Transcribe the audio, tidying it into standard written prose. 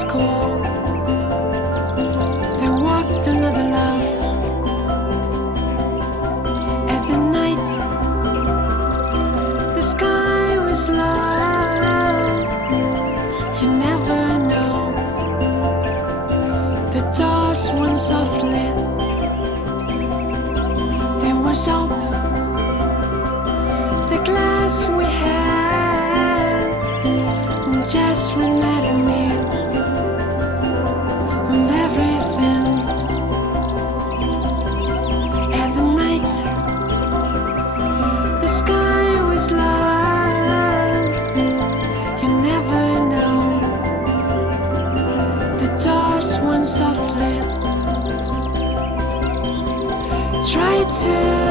was cold. They walked another love. At the night, the sky was low. You never know. The doors went softly. There was hope. The glass we had just reminded me of everything. At the night, the sky was low. You never know. The doors went softly. Try to